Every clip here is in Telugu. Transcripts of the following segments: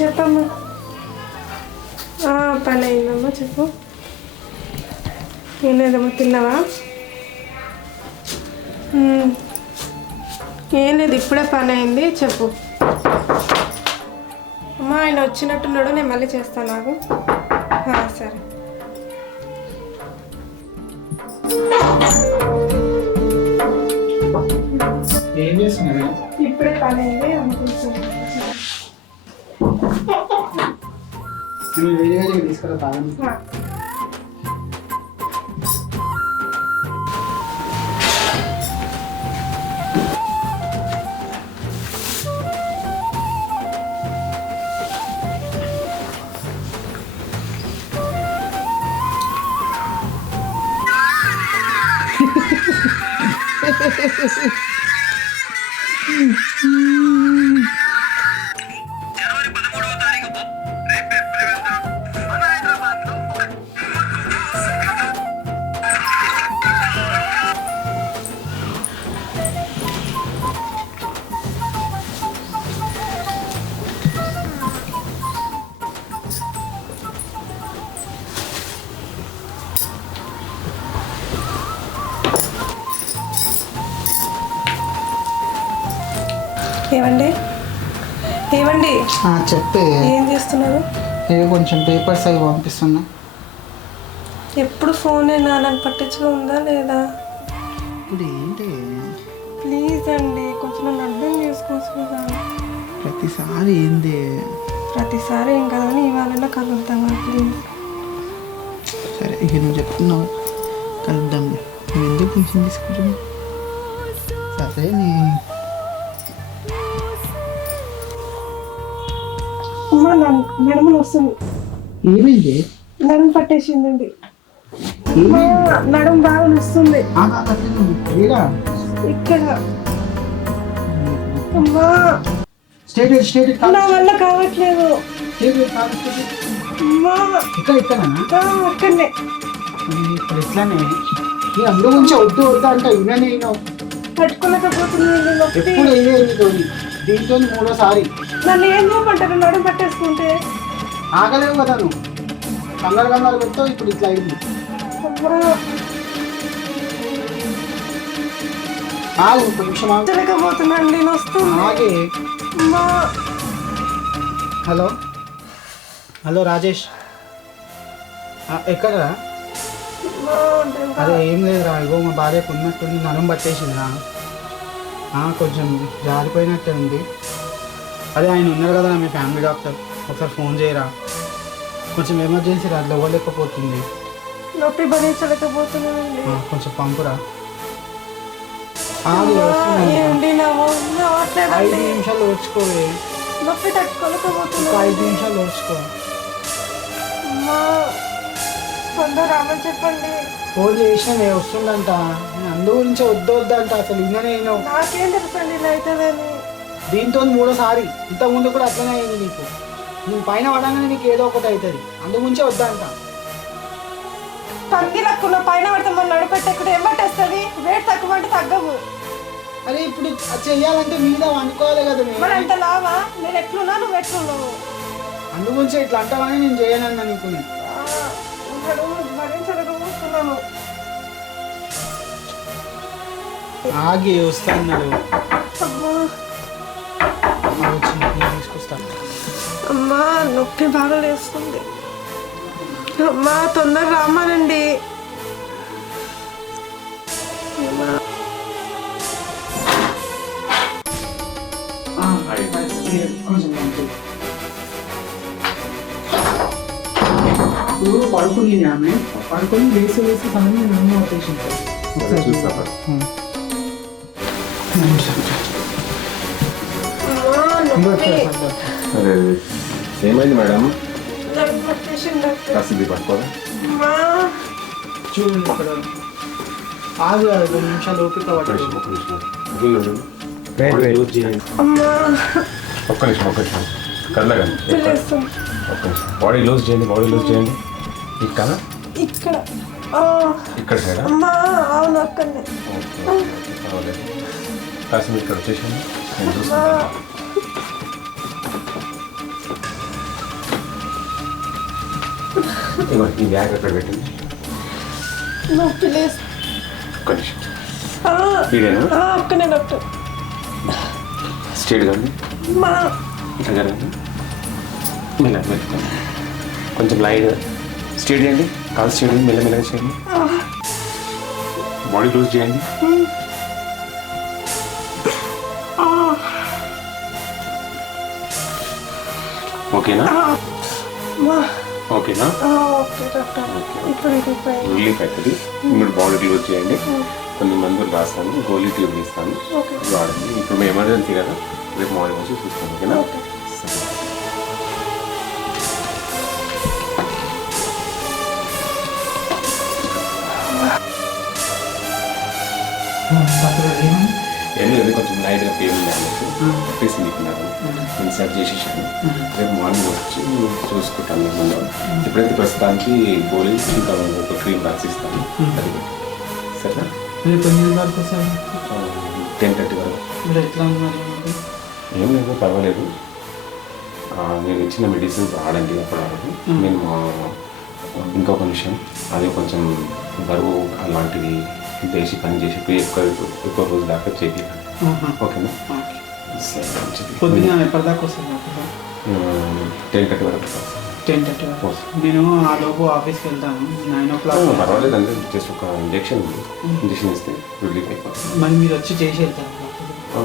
చెప్పమ్మా. పని అయిందమ్మా, చెప్పు. ఏం లేదమ్మా, తిన్నావా? ఏం లేదు, ఇప్పుడే పని అయింది, చెప్పు. అమ్మా ఆయన వచ్చినట్టున్నాడు, నేను మళ్ళీ చేస్తాను నాకు. సరే. ఏం చేస్తున్నారు? ఇప్పుడే పని అయింది అనుకుంటున్నాను. వేరే వేరే తీసుకురా తాగండి. జనవరి 13వ తారీఖు రేపు ఎప్పుడు వెళ్తాం? మన హైదరాబాద్లో ఏమండి ఏమండి చెప్పే. ఏం చేస్తున్నారు? ఏదో కొంచెం పేపర్స్ అవి పంపిస్తున్నా. ఎప్పుడు ఫోనే నన్ను పట్టించుగా ఉందా లేదా? ఇప్పుడు ఏంటి? ప్లీజ్ అండి, కొంచెం నన్ను అర్థం చేసుకోవచ్చు కదా. ప్రతిసారి ఏంది? ప్రతిసారి ఏం కదని ఇవాళ కలుద్దామా ప్లీజ్? సరే ఇక నువ్వు చెప్తున్నావు కలుద్దాం. నువ్వు ఎందుకు టెన్షన్ తీసుకుంటున్నావు? సరే నడుము వస్తుంది. ఏమైంది? నడుము పట్టేసిందండి. నడుము బాగా వస్తుంది ఇక్కడ. అమ్మా నా వల్ల కావట్లేదు. అక్కడనే ఎట్లానే అందరూ గురించి వద్దు వద్దా అంటే ఇదే నేను పట్టుకోలేకపోతుంది. ఎప్పుడు ఇదే దీంతో మూడోసారి. నన్ను ఏం చేయమంటారు నడుము పట్టేసుకుంటే? ఆగలేవు కదా నువ్వు, కంగారు కంగారు పెడతావు. ఇప్పుడు ఇట్లా అయింది. ఆగు కొంచెం ఆగలేకపోతున్నాండి, ఆగే. హలో హలో రాజేష్, ఎక్కడరా? అదే ఏం లేదురా, ఇగో మా భార్యకు ఉన్నట్టుంది, నడుము పట్టేసిందిరా. కొంచెం జారిపోయినట్టే ఉంది. అదే ఆయన ఉన్నారు కదా మీ ఫ్యామిలీ డాక్టర్, ఒకసారి ఫోన్ చేయరా. కొంచెం ఎమర్జెన్సీ రా, అది ఇవ్వలేకపోతుంది. నొప్పి భరించలేకపోతున్నానండి. కొంచెం పంపురా. 5 నిమిషాలు ఓర్చుకోవే. నొప్పి తట్టుకోలేకపోతున్నా. 5 నిమిషాలు ఓర్చుకో. తొందర రామని చెప్పండి. ఫోన్ చేసినా నేను వస్తుందంట. నేను అందు గురించి వద్దు వద్దంట. అసలు ఇంకా నేను నాకేం తెలుసండి ఇలా అవుతుందని. దీంతో మూడోసారి. ఇంతకుముందు కూడా అట్లనే అయింది నీకు. నువ్వు పైన పడగానే నీకు ఏదో ఒకటి అవుతుంది, అందు గురించే వద్దంట. తగ్గి లక్కున్న పైన పడితే మన నడుపెట్టేప్పుడు ఏం పట్టేస్తుంది? వెయిట్ తక్కువ అంటే తగ్గవు. అరే ఇప్పుడు చెయ్యాలంటే మీద అనుకోవాలి కదా. మరి అంత లావా? నేను ఎట్లున్నా నువ్వు ఎట్లున్నావు? అందు గురించి ఇట్లా అంటావని నేను చేయనన్నా నీకు. భరించలేకపోతున్నాను. ఆగి వస్తా అన్నాడు. తీసుకొస్తాను. అమ్మా నొప్పి బాగా లేస్తుంది. అమ్మా తొందరగా రామానండి. ఇప్పుడు పడుకుని ఆమె పడుకొని వేసి సమయం నన్ను ఆపరేషన్ ఏమైంది మేడం? కాసింది పట్టుకోదా? చూడండి ఇక్కడ ఆగు, 2 నిమిషాలు ఓపిక పట్టు. ఒక్క నిమిషం కదలగాని. ఒక్క నిమిషం. బాడీ లూజ్ చేయండి. ఇక్కడ సైడ్ అవును అక్కడనే. కాసింది ఇక్కడ వచ్చేసాను, నేను చూస్తాను. ఇగో ఈ బ్యాగ్ అక్కడ పెట్టింది. నొప్పి లేదు. ఒక్క నిమిషం. ఇదేనా? అక్కనే డాక్టర్. స్ట్రేట్ కానీ మా ఇట్లా జరగండి. మెల్ల పెట్టుకోండి. కొంచెం లైట్ స్ట్రేట్ చేయండి. కాలు స్ట్రేట్ చేయండి. మెల్లమెల్లగా చేయండి. బాడీ లూజ్ చేయండి. ఓకేనా? ఓకేనా? Okay doctor. ఇప్పుడు రిలీఫ్ అవుతుంది. మీరు బాడీ లూజ్ చేయండి. కొన్ని మందులు రాస్తాను, గోలీ ట్యూబ్ ఇస్తాను, వాడండి. ఇప్పుడు మేము ఎమర్జెన్సీ కదా, రేపు మార్నింగ్ వచ్చి చూస్తాను. ఓకేనా? సరే. ఏం లేదు, కొంచెం లైట్గా పెయిన్ ఉంది అనేసి చెప్పేసి నీకున్నాను. నేను సెట్ చేసేసాను. రేపు మార్నింగ్ వచ్చి చూసుకుంటాను ఏమన్నా. ఎప్పుడైతే ప్రస్తుతానికి గోళీ ఇంకా ఒక క్రీమ్ రాసిస్తాను. అది సరేనా? రేపు 8 వరకు సార్ 10:30 వరకు. మీరు ఎట్లా ఉన్నారు? ఏం లేదు, పర్వాలేదు. నేను ఇచ్చిన మెడిసిన్స్ వాడండి అప్పుడు వరకు. నేను ఇంకొక విషయం, అది కొంచెం బరువు అలాంటివి వేసి పని చేసి ఎక్కువ రోజు దాకా చేయాలి. ఓకేనా? సరే, మంచిది. పొద్దున్న ఎప్పటిదాకా వస్తుంది? 10:30 వరకు. 10:30 వరకు. నేను ఆ లోపు ఆఫీస్కి వెళ్తాను. 9 o'clock. పర్వాలేదు అండి, జస్ట్ ఒక ఇంజెక్షన్ ఉంది. ఇంజెక్షన్ ఇస్తే రిలీఫ్ అయిపోతుంది. మరి మీరు వచ్చి చేసి వెళ్తారు?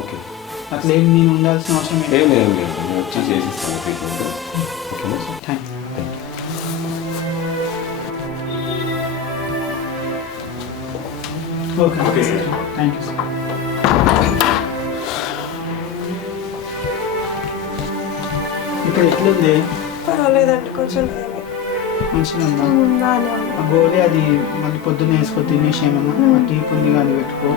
ఓకే. అట్లా ఏం నేను ఉండాల్సిన అవసరం ఏం లేదు, నేను వచ్చి చేసిస్తాను ట్రీట్మెంట్. ఓకేనా? Thank you. Okay sir, thank you sir. ఇప్పుడు ఎట్లుంది? పర్వాలేదండి, కొంచెం మంచిగా ఉందా? ఆ గోళీ అది మళ్ళీ పొద్దున్న వేసుకో, తినేసి ఏమన్నా ఆ టీప్ ఉంది కానీ పెట్టుకో.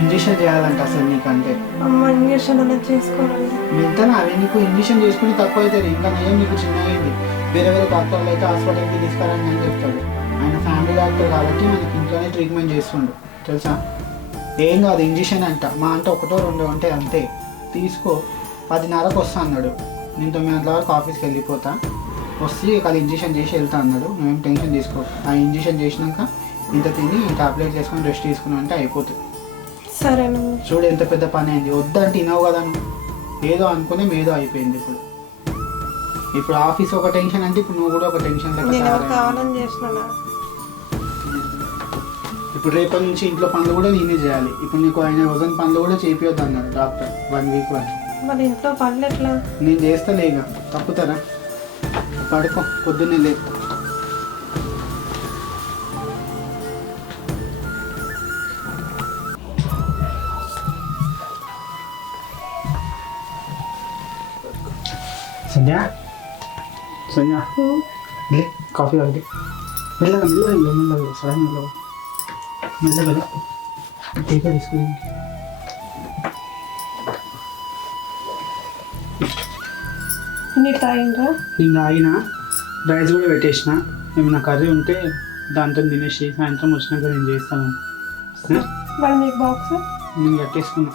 ఇంజక్షన్ చేయాలంట అసలు నీకంటే. అమ్మ ఇంజక్షన్ అనేది చేసుకోవాలండి. వెళ్తాను, అవి నీకు ఇంజక్షన్ చేసుకుని తక్కువ అవుతుంది. ఇంకా నయం నీకు చిన్నగా వేరే డాక్టర్లు అయితే హాస్పిటల్కి తీసుకురండి అని చెప్తాడు. ఆయన ఫ్యామిలీ డాక్టర్ కాబట్టి మనకి ఇంట్లోనే ట్రీట్మెంట్ చేస్తుండు, తెలుసా? ఏం కాదు, ఇంజక్షన్ అంట. మా అంటే 1 or 2 అంటే అంతే. తీసుకో, 10:30కి వస్తా అన్నాడు. నేను 9 గంటల వరకు ఆఫీస్కి వెళ్ళిపోతా. వస్తే అది ఇంజక్షన్ చేసి వెళ్తా అన్నాడు. నువ్వేం టెన్షన్ తీసుకో. ఆ ఇంజక్షన్ చేసినాక ఇంత తిని టాబ్లెట్స్ వేసుకొని రెస్ట్ తీసుకున్నా అంటే అయిపోతుంది. సరేనండి. చూడు ఎంత పెద్ద పని అయింది. వద్దంటే వినవు కదా నువ్వు. ఏదో అనుకునే ఏదో అయిపోయింది. ఇప్పుడు ఆఫీస్ ఒక టెన్షన్ అంటే ఇప్పుడు నువ్వు కూడా ఒక టెన్షన్ కావాలని చేసినా. ఇప్పుడు రేపటి నుంచి ఇంట్లో పనులు కూడా నేనే చేయాలి. ఇప్పుడు నీకు ఆయన వజన్ పనులు కూడా చేపియొద్దు అన్నాడు డాక్టర్ 1 week వరకు. మరి ఇంట్లో పనులు ఎట్లా? నేను చేస్తలేగా, తప్పుతారా? పడుకో, పొద్దున్నే లేదు. సంధ్య, సంధ్య లే, కాఫీ తాగి మెల్లగా మెల్లగా మెల్లగా సడన్ మెల్లగా టీకా తీసుకుని. నీకు తాగిండ్రా? నేను తాగిన, రైస్ కూడా పెట్టేసిన. ఏమైనా కర్రీ ఉంటే దాంతో తినేసి సాయంత్రం వచ్చినాక నేను చేస్తాను. మరి మీకు బాక్స్ నేను కట్టేసుకున్నా,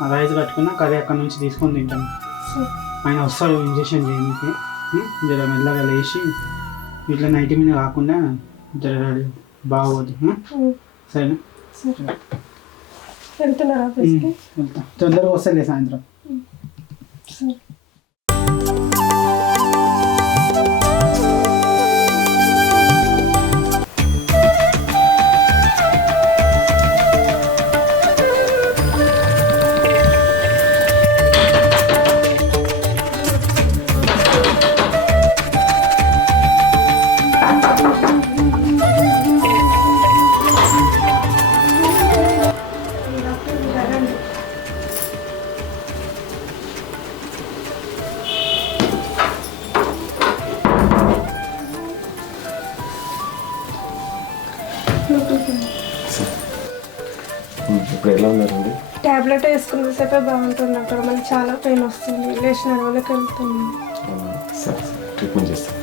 ఆ రైస్ కట్టుకున్నా, కర్రీ అక్కడ నుంచి తీసుకొని తింటాను. ఆయన వస్తాడు ఇంజక్షన్ చేయడానికి. జర మెల్లగా లేచి ఇట్లా నైట్ మీద కాకుండా జర బాగోదు. సరేనా? వెళ్తున్నారా? వెళ్తా, తొందరగా వస్తాలే సాయంత్రం. సరే. ఇప్పుడు ఎలా ఉన్నారండి? టాబ్లెట్ వేసుకున్న సేపే బాగుంటుంది డాక్టర్. మళ్ళీ చాలా పెయిన్ వస్తుంది. లేచిన వాళ్ళకి వెళ్తుంది. సరే, ట్రీట్మెంట్ చేస్తాను.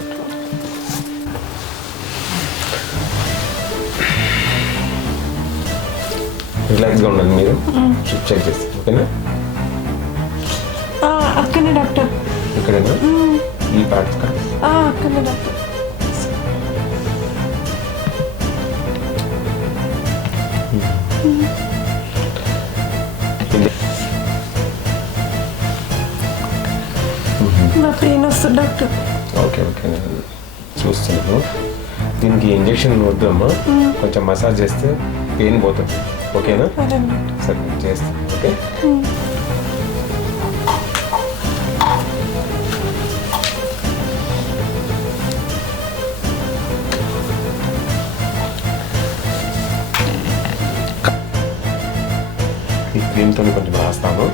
రిలాక్స్గా ఉండండి, మీరు చెక్ చేస్తాను. ఓకేనా? అక్కనే డాక్టర్. ఇక్కడేనా? ఈ పార్ట్స్ అక్కనే డాక్టర్. నా పెయిన్ వస్తుంది డాక్టర్. ఓకే ఓకే, నేను చూస్తున్నాను. దీనికి ఇంజెక్షన్ వద్దమ్మా, కొంచెం మసాజ్ చేస్తే పెయిన్ పోతుంది. ఓకేనా? అదే డాక్టర్. సరే చేస్తాను. ఓకే. ఈ క్రీమ్తో కొంచెం రాస్తాను,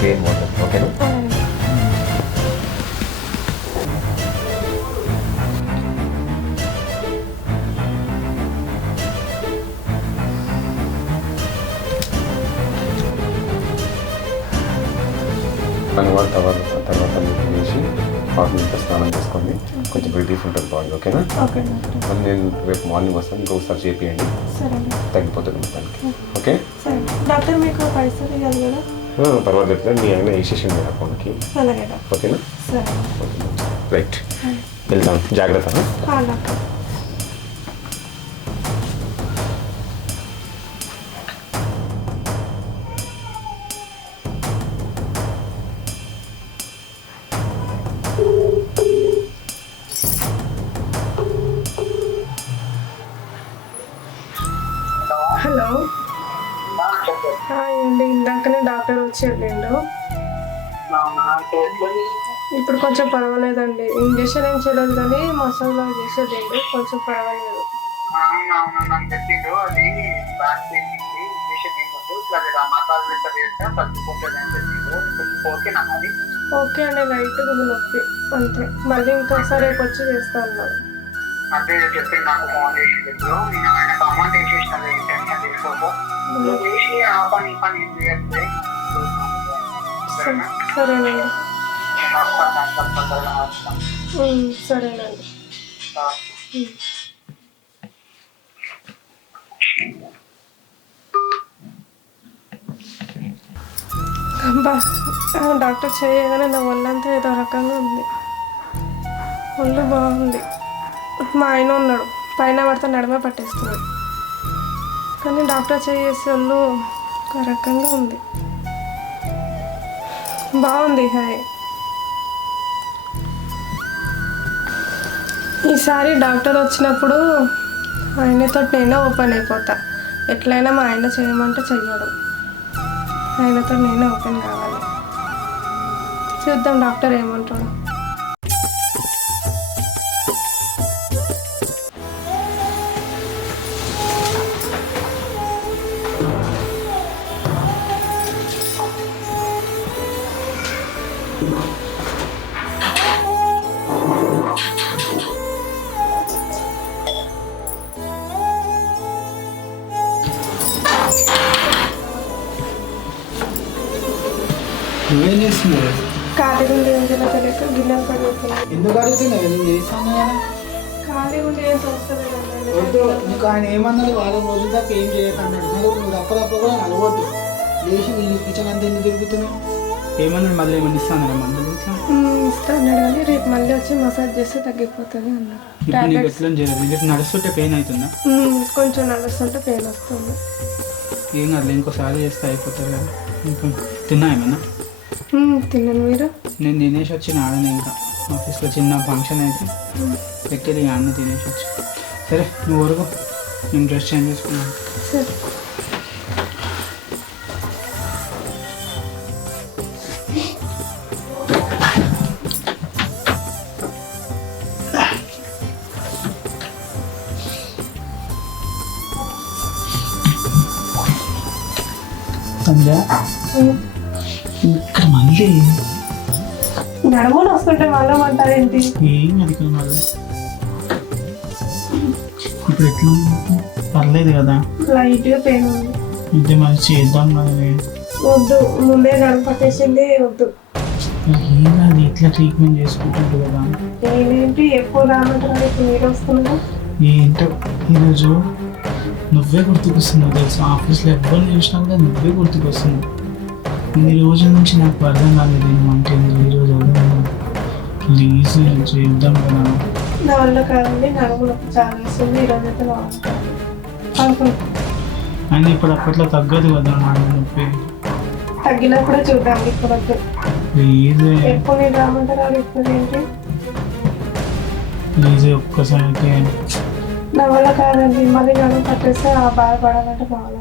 పెయిన్ పోతుంది. ఓకేనా? తర్వాత మీరు చేసి హాట్ నీళ్ళతో స్నానం చేసుకోండి, కొంచెం రిలీఫ్ ఉంటుంది బాడీ. ఓకేనా? Okay doctor. మళ్ళీ నేను రేపు మార్నింగ్ వస్తాను, ఇంకొకసారి చేపియండి, సరే తగ్గిపోతుంది మొత్తానికి. ఓకే? సరే డాక్టర్, మీకు పైసలు ఇవ్వాలి కదా? పర్వాలేదు, మీ ఆయన వేసేసింది మీ అకౌంట్కి. అలాగే డాక్టర్. ఓకేనా? సరే. రైట్, వెళ్తాం. జాగ్రత్త. డాక్టర్. హలో. అండి, ఇందాకనే డాక్టర్ వచ్చి వెళ్ళిండు. ఇప్పుడు కొంచెం పర్వాలేదండి. ఇంజక్షన్ ఏం చేయలేదు కానీ మసాజ్ లాగా చేసేదండి, కొంచెం పర్వాలేదు. అవునవును, నాకు చెప్పిండు. అది బ్యాక్ పెయిన్ ఇంజక్షన్ ఏమొద్దు, ఇట్లా మసాజ్ లెక్క చేస్తే తగ్గిపోతుంది అని చెప్పిండు. ఓకేనా? అది ఓకే అండి, లైట్గా ఉంది నొప్పి అంతే. మళ్ళీ ఇంకోసారి రేపు వచ్చి చేస్తా అన్నాడు. అంటే చెప్పింది, నాకు ఫోన్ చేసి చెప్పు. నేను ఆయనకు అమౌంట్ వేసేసిన, టెన్షన్ తీసుకోకు. నువ్వు చేసి ఆ పని ఈ పని ఏం చేస్తే సరేనండి. నేను వస్తాను, తొందరగా వస్తాను. సరేనండి. అబ్బా, డాక్టర్ చేయగానే నా ఒళ్ళంతా ఏదో రకంగా ఉంది. ఒళ్ళు బాగుంది. మా ఆయన ఉన్నాడు, పైన పడితే నడమ పట్టేస్తున్నాడు. కానీ డాక్టర్ చేసే ఒళ్ళు ఒక రకంగా ఉంది. బాగుంది. హాయ్, ఈసారి డాక్టర్ వచ్చినప్పుడు ఆయనతో నేనే ఓపెన్ అయిపోతా. ఎట్లయినా మా ఆయన చేయమంటే చెయ్యడు, ఆయనతో నేనే ఓపెన్ కావాలి. చూద్దాం డాక్టర్ ఏమంటాడు. నువ్వేం చేస్తున్నావు? ఖాళీ ఉండి ఏం చేయాలో తెలియక గిన్నెలు పడిపోతున్నాయి. ఎందుకు అడుగుతున్నావు? నేను చేస్తాను కదా. ఖాళీ ఉండి ఏం తోస్తుంది వద్దు, నీకు ఆయన ఏమన్నాడు? వారం రోజుల దాకా ఏం చేయకన్నాడు. నువ్వు తప్ప కూడా నడవద్దు. లేచి నేను కిచెన్ అంతా ఎందుకు తిరుగుతున్నావు? ఏమన్నాడు? మళ్ళీ ఏమన్నా ఇస్తాను మందులు ఇట్లా ఇస్తా అన్నాడు, కానీ రేపు మళ్ళీ వచ్చి మసాజ్ చేస్తే తగ్గిపోతుంది అన్నాడు. ఇప్పుడు నీకు ఎట్లా చేయలేదు? నీకు నడుస్తుంటే పెయిన్ అవుతుందా? కొంచెం నడుస్తుంటే పెయిన్ వస్తుంది. ఏం కాదు, ఇంకోసారి చేస్తే అయిపోతుంది కదా. ఇంకా తిన్నా ఏమన్నా? తిన్నాను. మీరు? నేను తినేసి వచ్చి ఆడనే, ఇంకా ఆఫీస్లో చిన్న ఫంక్షన్ అయితే ఎక్కేది అన్న తినేసి వచ్చి. సరే నువ్వు వరకు నేను డ్రెస్ చేంజ్ చేసుకున్నాను. సరే. ఇక్కడ మళ్ళీ నడమని వస్తుంటే మళ్ళీ అంటారేంటి? ఏం అది కదా మళ్ళీ. ఇప్పుడు ఎట్లా పర్లేదు కదా? లైట్గా పెయిన్ ఉంది. ఇది మరి చేద్దాం కదా. వద్దు, ముందే నడుము పట్టేసింది, వద్దు. ఏం కాదు, ఇట్లా ట్రీట్మెంట్ చేసుకుంటుంది కదా. ఏంటి ఎప్పుడు రామంటారు, ఇప్పుడు మీరు వస్తున్నారు. ఏంటో ఈరోజు నువ్వే గుర్తుకొస్తున్నావు తెలుసా. ఆఫీస్లో ఎవరిని చూసినా కూడా నువ్వే గుర్తుకొస్తున్నావు. ఈ రోజు నుంచి నాకు అర్థం కాలేదు ఏమంటే ఈరోజు అర్థం. ప్లీజ్ చేద్దాం కదా. నా వల్ల కాదండి, నడుము నొప్పి చాలా వస్తుంది. ఈరోజు అయితే బాగుంటుంది అనుకుంటున్నాను. అయినా ఇప్పుడు అప్పట్లో తగ్గదు కదా నాకు నొప్పి. తగ్గినప్పుడే చూద్దాం. ఇప్పుడు వద్దు. ప్లీజ్ ఎప్పుడు నేను రామంటారు అది ఇప్పుడు ఏంటి ప్లీజ్ ఒక్కసారికి. నా వల్ల కాదండి. మళ్ళీ నన్ను పట్టేస్తే ఆ బాధపడాలంటే బాగా కాదు.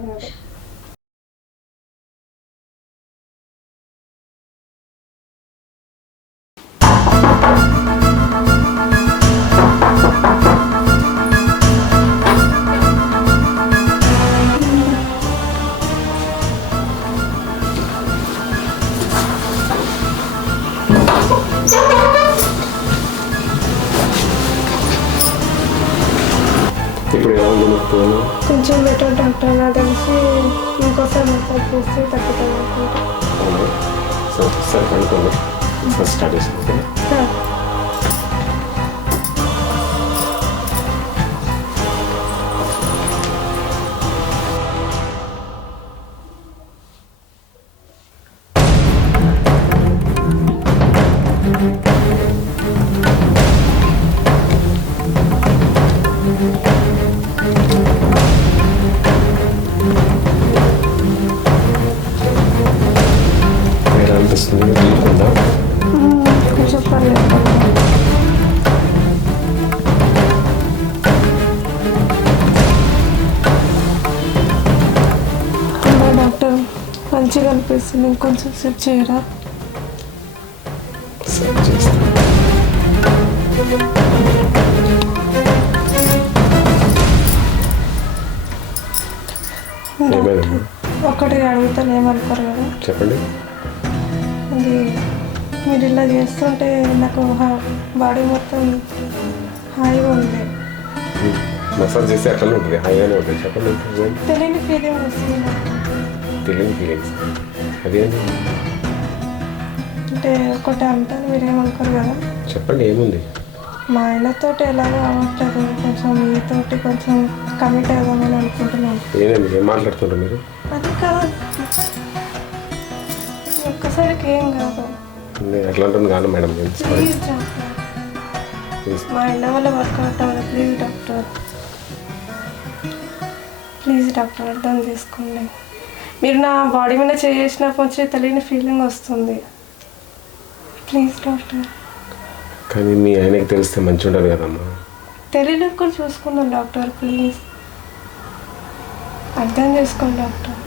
ఇప్పుడు ఎలా ఉంది మీకు ఫోన్? కొంచెం బెటర్ డాక్టర్. నాకు తెలిసి ఇంకోసారి మెసేజ్ చేస్తే తగ్గుతుంది అనుకుంటా. అవునా? సరే అనుకోండి. ఫస్ట్ స్టార్ట్ చేస్తాను. ఓకే. సార్ ఎలా అనిపిస్తుంది? వీలుకుందా? కొంచెం పర్లేదు. అమ్మా డాక్టర్ మంచిగా అనిపిస్తుంది. ఇంకొంచెం సేపు చేయరా? సరే చేస్తాను. ఏమైందమ్మా? ఒకటి అడుగుతాను ఏమనుకోరు కదా. చెప్పండి. అది మీరు ఇలా చేస్తుంటే నాకు బాడీ మొత్తం హాయిగా ఉంది. మసాజ్ చేస్తే అట్లనే ఉంటుంది, హాయిగానే ఉంటుంది. చెప్పండి. ఏం తెలియని ఫీలింగ్ వస్తుంది నాకు. తెలియని ఫీలింగ్స్ అదేంటి? అంటే ఒకటి అంటాను మీరేమనుకోరు కదా. చెప్పండి ఏముంది? మా ఆయనతోటి ఎలాగో అవ్వట్లేదు. కొంచెం మీతోటి కొంచెం కమిట్ అవుదామని అనుకుంటున్నాను. ఏనండి ఏం మాట్లాడుతుంటారు మీరు? అది కాదు, ఒక్కసారికి ఏం కాదు. నేను ఎట్లా ఉంటుంది కాదు మేడం. నేను సారీ. Please doctor. ప్లీజ్. మా ఆయన వల్ల వర్కౌట్ అవ్వదు. Please doctor. ప్లీజ్ డాక్టర్ అర్థం చేసుకోండి. మీరు నా బాడీ మీద చేసినప్పుడు వచ్చి తెలియని ఫీలింగ్ వస్తుంది. Please doctor. కానీ మీ ఆయనకి తెలిస్తే మంచి ఉండదు కదమ్మా. తెలియని కూడా చూసుకున్నాను డాక్టర్. ప్లీజ్ అర్థం చేసుకోండి డాక్టర్.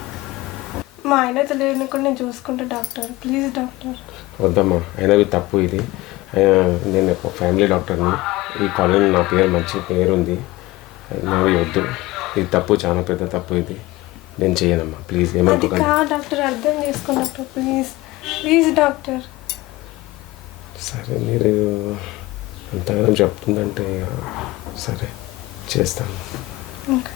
మా ఆయన తెలియని కూడా నేను చూసుకుంటా డాక్టర్. Please doctor. వద్దమ్మా, అయినవి తప్పు ఇది. నేను ఒక ఫ్యామిలీ డాక్టర్ని. ఈ కాలనీ నా పేరు మంచి పేరు ఉంది. నావి వద్దు. ఇది తప్పు, చాలా పెద్ద తప్పు ఇది. నేను చేయనమ్మా. ప్లీజ్ అది ఏమనుకోకండి. కాదు డాక్టర్. అర్థం చేసుకోండి డాక్టర్. Please please doctor. సరే మీరు అంతగానం చెప్తుందంటే సరే చేస్తాను. ఓకే.